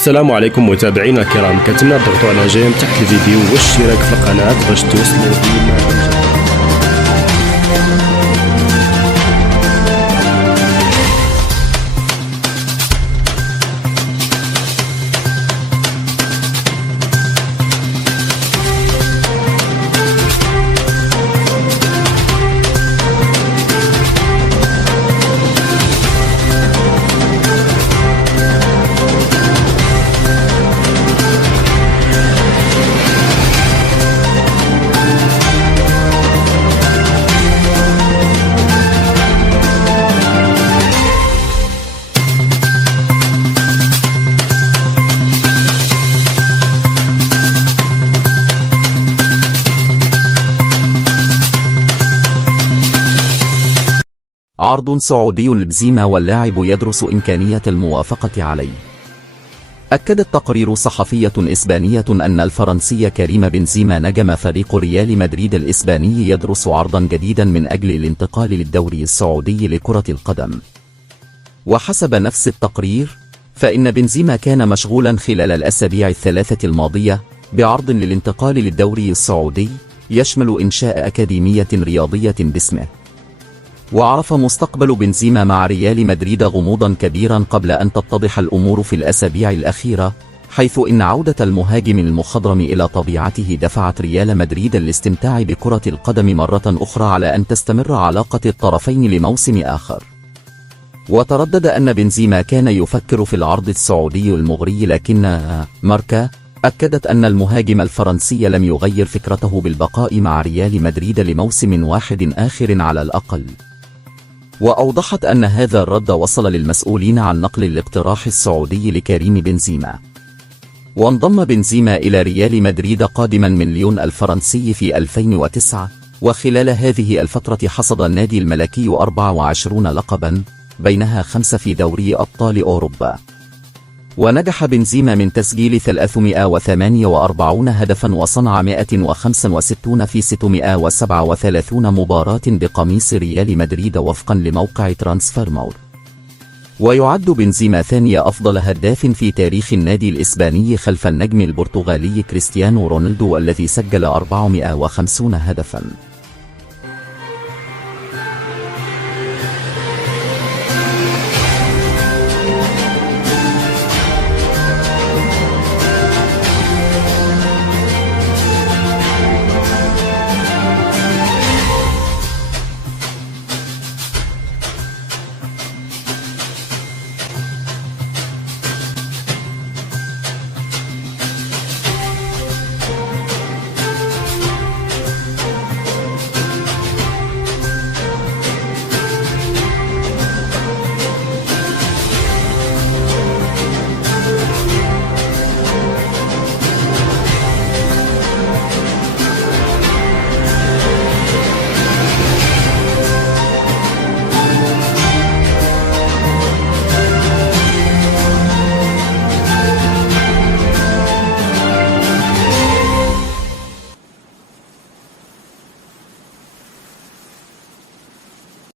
السلام عليكم متابعينا الكرام، كنتمنى تضغطوا على جيم تحت الفيديو والاشتراك في القناة باش توصلوا ديما. عرض سعودي لبنزيما واللاعب يدرس إمكانية الموافقة عليه. أكدت تقرير صحفية إسبانية أن الفرنسي كريم بنزيما نجم فريق ريال مدريد الإسباني يدرس عرضا جديدا من أجل الانتقال للدوري السعودي لكرة القدم. وحسب نفس التقرير فإن بنزيما كان مشغولا خلال الأسابيع الثلاثة الماضية بعرض للانتقال للدوري السعودي يشمل إنشاء أكاديمية رياضية باسمه. وعرف مستقبل بنزيما مع ريال مدريد غموضا كبيرا قبل أن تتضح الأمور في الأسابيع الأخيرة، حيث إن عودة المهاجم المخضرم إلى طبيعته دفعت ريال مدريد للاستمتاع بكرة القدم مرة أخرى على أن تستمر علاقة الطرفين لموسم آخر. وتردد أن بنزيما كان يفكر في العرض السعودي المغري، لكن ماركا أكدت أن المهاجم الفرنسي لم يغير فكرته بالبقاء مع ريال مدريد لموسم واحد آخر على الأقل. وأوضحت أن هذا الرد وصل للمسؤولين عن نقل الاقتراح السعودي لكريم بنزيما. وانضم بنزيما إلى ريال مدريد قادما من ليون الفرنسي في 2009، وخلال هذه الفترة حصد النادي الملكي 24 لقبا، بينها 5 في دوري أبطال أوروبا. ونجح بنزيما من تسجيل 348 هدفا وصنع 165 في 637 مباراة بقميص ريال مدريد وفقا لموقع ترانسفيرماركت. ويعد بنزيما ثاني أفضل هداف في تاريخ النادي الإسباني خلف النجم البرتغالي كريستيانو رونالدو الذي سجل 450 هدفا.